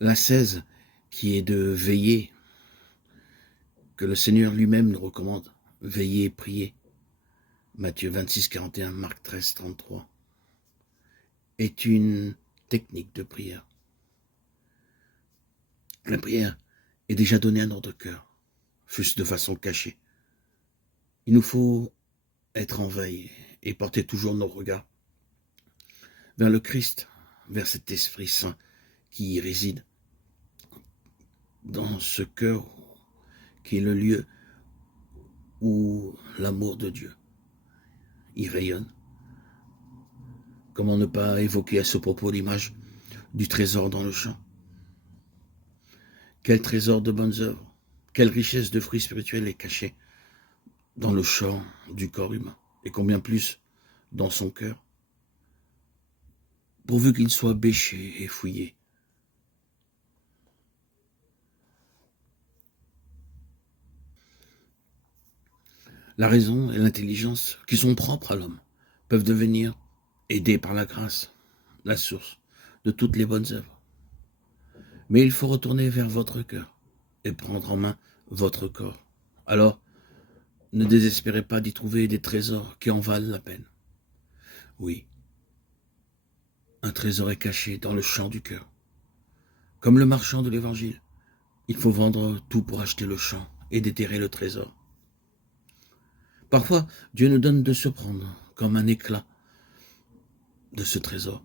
L'ascèse qui est de veiller, que le Seigneur lui-même nous recommande. Veillez et priez. Matthieu 26, 41, Marc 13, 33. Est une technique de prière. La prière est déjà donnée à notre cœur, fût-ce de façon cachée. Il nous faut être en veille et porter toujours nos regards vers le Christ, vers cet Esprit Saint qui y réside, dans ce cœur qui est le lieu où l'amour de Dieu y rayonne. Comment ne pas évoquer à ce propos l'image du trésor dans le champ? Quel trésor de bonnes œuvres, quelle richesse de fruits spirituels est cachée dans le champ du corps humain, et combien plus dans son cœur, pourvu qu'il soit bêché et fouillé. La raison et l'intelligence, qui sont propres à l'homme, peuvent devenir, aidés par la grâce, la source de toutes les bonnes œuvres. Mais il faut retourner vers votre cœur et prendre en main votre corps. Alors, ne désespérez pas d'y trouver des trésors qui en valent la peine. Oui, un trésor est caché dans le champ du cœur. Comme le marchand de l'Évangile, il faut vendre tout pour acheter le champ et déterrer le trésor. Parfois, Dieu nous donne de surprendre comme un éclat de ce trésor.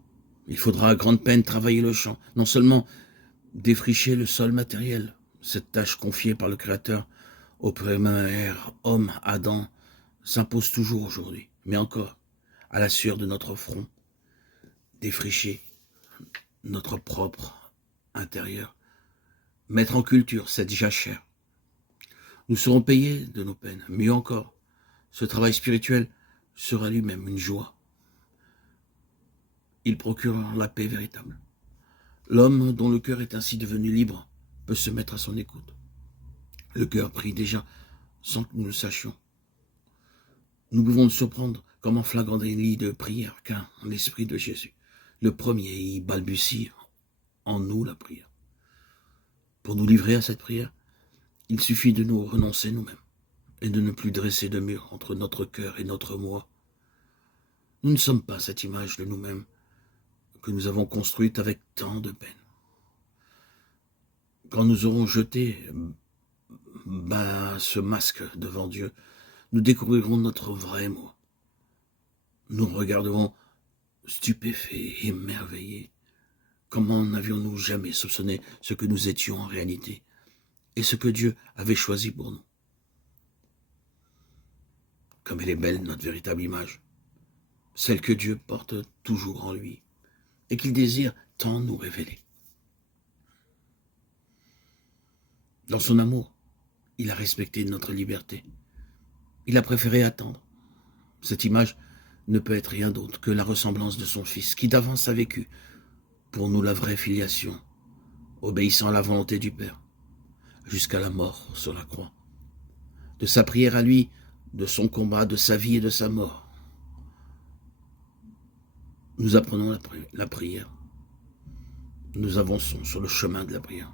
Il faudra à grande peine travailler le champ, non seulement défricher le sol matériel, cette tâche confiée par le Créateur au premier homme, Adam, s'impose toujours aujourd'hui, mais encore, à la sueur de notre front, défricher notre propre intérieur, mettre en culture cette jachère. Nous serons payés de nos peines, mieux encore, ce travail spirituel sera lui-même une joie. Il procure la paix véritable. L'homme dont le cœur est ainsi devenu libre peut se mettre à son écoute. Le cœur prie déjà sans que nous le sachions. Nous pouvons nous surprendre comme en flagrant délit de prière, car l'Esprit de Jésus, le premier, y balbutie en nous la prière. Pour nous livrer à cette prière, il suffit de nous renoncer nous-mêmes et de ne plus dresser de mur entre notre cœur et notre moi. Nous ne sommes pas cette image de nous-mêmes que nous avons construite avec tant de peine. Quand nous aurons jeté ce masque devant Dieu, nous découvrirons notre vrai moi. Nous regarderons stupéfaits et émerveillés. Comment n'avions-nous jamais soupçonné ce que nous étions en réalité et ce que Dieu avait choisi pour nous? Comme elle est belle, notre véritable image, celle que Dieu porte toujours en lui et qu'il désire tant nous révéler. Dans son amour, il a respecté notre liberté. Il a préféré attendre. Cette image ne peut être rien d'autre que la ressemblance de son Fils, qui d'avance a vécu pour nous la vraie filiation, obéissant à la volonté du Père, jusqu'à la mort sur la croix. De sa prière à lui, de son combat, de sa vie et de sa mort, nous apprenons la prière. Nous avançons sur le chemin de la prière.